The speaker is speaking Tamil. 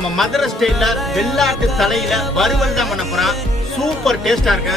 நம்ம மதுரை ஸ்டைல்ல வெள்ளாட்டு தலையில வறுவல் தான் பண்ண போறான். சூப்பர் டேஸ்டா இருக்கு.